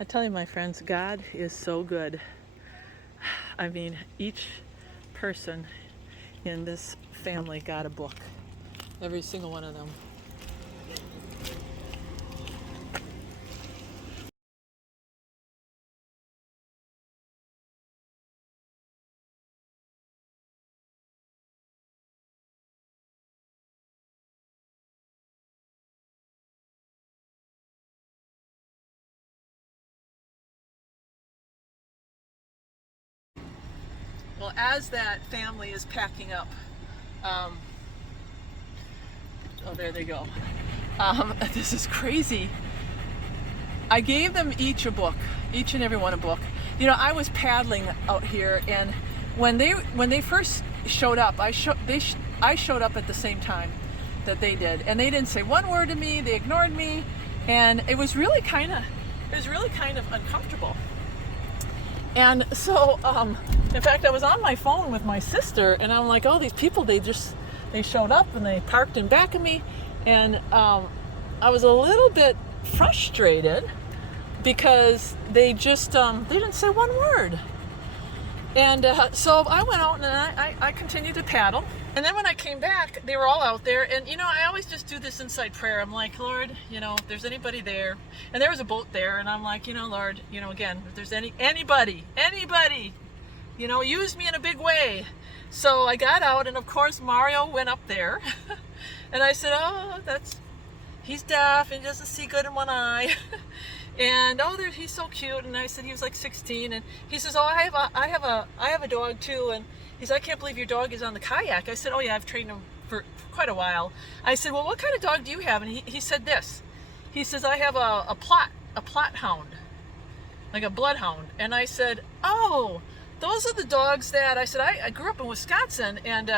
I tell you, my friends, God is so good. I mean, each person in this family got a book. Every single one of them. Well, as that family is packing up, oh, there they go. This is crazy. I gave them each a book, each and every one a book. You know, I was paddling out here, and when they first showed up, I showed up at the same time that they did, and they didn't say one word to me. They ignored me, and it was really kind of uncomfortable. And so, in fact, I was on my phone with my sister, and I'm like, oh, these people, they showed up and they parked in back of me, and I was a little bit frustrated because they just they didn't say one word. And so I went out and I continued to paddle. And then when I came back, they were all out there. And, you know, I always just do this inside prayer. I'm like, Lord, you know, if there's anybody there. And there was a boat there. And I'm like, you know, Lord, you know, again, if there's anybody, you know, use me in a big way. So I got out. And, of course, Mario went up there. And I said, oh, he's deaf and he doesn't see good in one eye. And he's so cute. And I said he was like 16. And he says, oh, I have a dog too. And he said, I can't believe your dog is on the kayak. I said, oh yeah, I've trained him for quite a while. I said, well, what kind of dog do you have? And he said this. He says, I have a plot hound, like a bloodhound. And I said, oh, those are the dogs that I said. I grew up in Wisconsin, and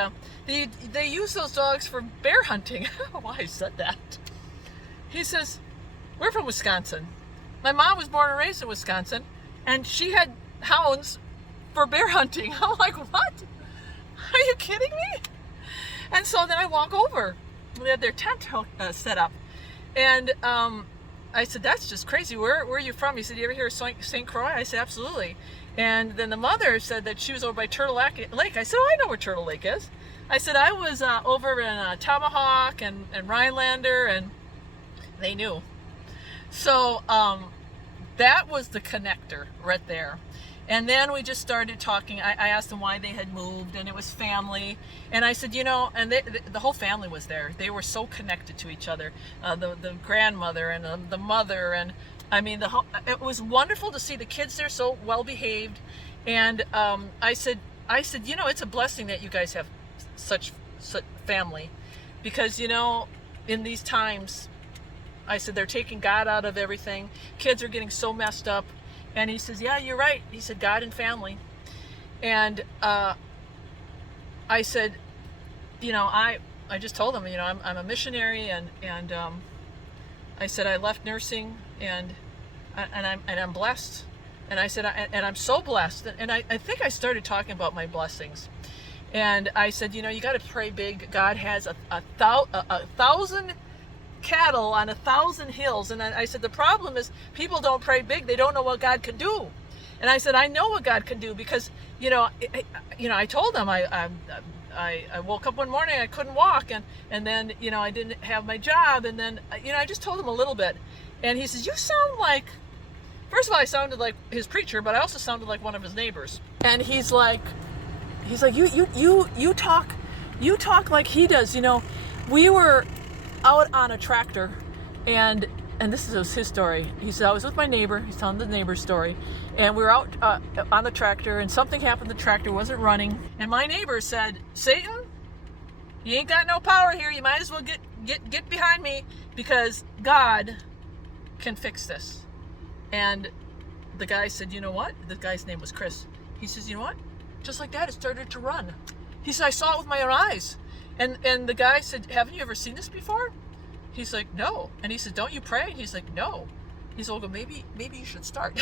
they use those dogs for bear hunting. I don't know why I said that. He says, we're from Wisconsin. My mom was born and raised in Wisconsin, and she had hounds for bear hunting. I'm like, what? Are you kidding me? And so then I walk over. They had their tent set up. And I said, that's just crazy. Where are you from? He said, you ever hear of St. Croix? I said, absolutely. And then the mother said that she was over by Turtle Lake. I said, oh, I know where Turtle Lake is. I said, I was over in Tomahawk and Rhinelander, and they knew. So that was the connector right there. And then we just started talking. I asked them why they had moved, and it was family. And I said, you know, and the whole family was there. They were so connected to each other, the grandmother and the mother. And I mean, it was wonderful to see the kids there, so well behaved. And I said, you know, it's a blessing that you guys have such family, because, you know, in these times, I said, they're taking God out of everything. Kids are getting so messed up. And he says, yeah, you're right. He said, God and family. And I said, you know, I just told him, you know, I'm a missionary, and I said, I left nursing, and I'm blessed. And I said, and I'm so blessed. And I think I started talking about my blessings. And I said, you know, you got to pray big. God has a thousand cattle on 1,000 hills. And I said, the problem is people don't pray big. They don't know what God can do. And I said, I know what God can do, because, you know, I told them I woke up one morning, I couldn't walk, and then, you know, I didn't have my job, and then, you know, I just told him a little bit. And he says, you sound like, first of all, I sounded like his preacher, but I also sounded like one of his neighbors. And he's like, you talk like he does. You know, we were out on a tractor, and this is his story. He said, I was with my neighbor. He's telling the neighbor's story, and we were out on the tractor, and something happened. The tractor wasn't running, and my neighbor said, Satan, you ain't got no power here. You might as well get behind me, because God can fix this. And the guy said, you know what? The guy's name was Chris. He says, you know what? Just like that, it started to run. He said, I saw it with my own eyes. And the guy said, haven't you ever seen this before? He's like, no. And he said, don't you pray? He's like, no. He said, well, maybe you should start.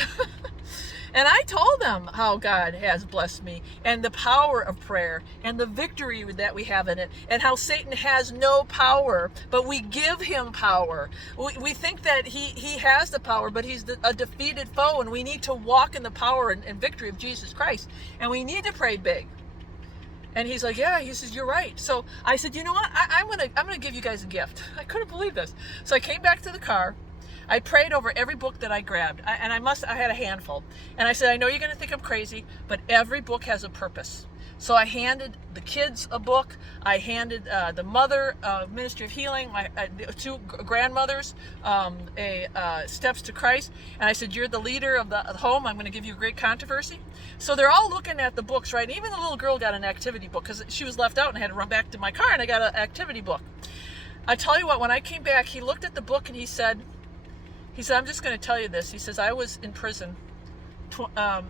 And I told them how God has blessed me and the power of prayer and the victory that we have in it, and how Satan has no power, but we give him power. We think that he has the power, but he's a defeated foe, and we need to walk in the power and victory of Jesus Christ, and we need to pray big. And he's like, yeah, he says, you're right. So I said, you know what? I'm gonna give you guys a gift. I couldn't believe this. So I came back to the car. I prayed over every book that I grabbed, I had a handful. And I said, I know you're going to think I'm crazy, but every book has a purpose. So I handed the kids a book. I handed the mother, Ministry of Healing, my two grandmothers, Steps to Christ. And I said, you're the leader of the home. I'm going to give you a great controversy. So they're all looking at the books, right? Even the little girl got an activity book because she was left out, and I had to run back to my car, and I got an activity book. I tell you what, when I came back, he looked at the book and he said, I'm just going to tell you this. He says, I was in prison.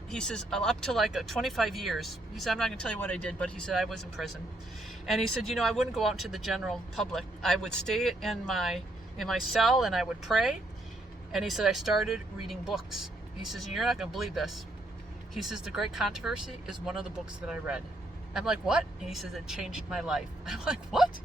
He says, up to like 25 years. He said, I'm not going to tell you what I did, but he said, I was in prison. And he said, I wouldn't go out to the general public. I would stay in my cell, and I would pray. And he said, I started reading books. He says, you're not going to believe this. He says, The Great Controversy is one of the books that I read. I'm like, what? And he says, it changed my life. I'm like, what?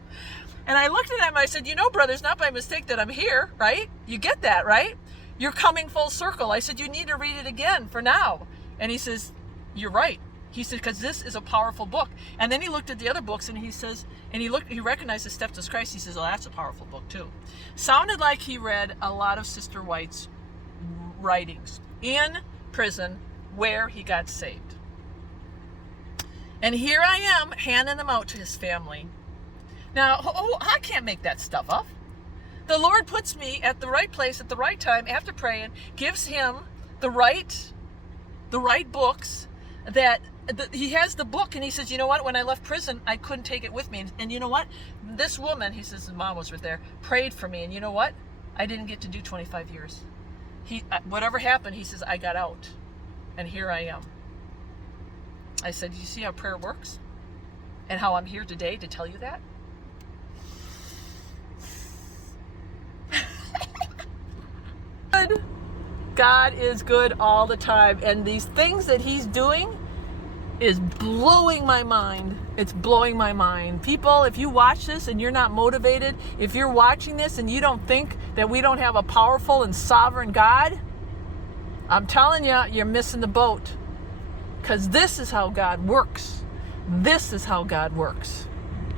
And I looked at him, I said, brother, it's not by mistake that I'm here, right? You get that, right? You're coming full circle. I said, you need to read it again for now. And he says, you're right. He said, because this is a powerful book. And then he looked at the other books, and he says, he recognized the Steps to Christ. He says, oh, that's a powerful book too. Sounded like he read a lot of Sister White's writings in prison where he got saved. And here I am handing them out to his family. Now, I can't make that stuff up. The Lord puts me at the right place at the right time after praying, gives him the right books. He has the book, and he says, you know what? When I left prison, I couldn't take it with me. And you know what? This woman, he says, his mom was right there, prayed for me. And you know what? I didn't get to do 25 years. Whatever happened, he says, I got out. And here I am. I said, you see how prayer works? And how I'm here today to tell you that? God is good all the time, and these things that he's doing is blowing my mind. It's blowing my mind. People, if you watch this and you're not motivated, if you're watching this and you don't think that we don't have a powerful and sovereign God, I'm telling you, you're missing the boat, because this is how God works. This is how God works.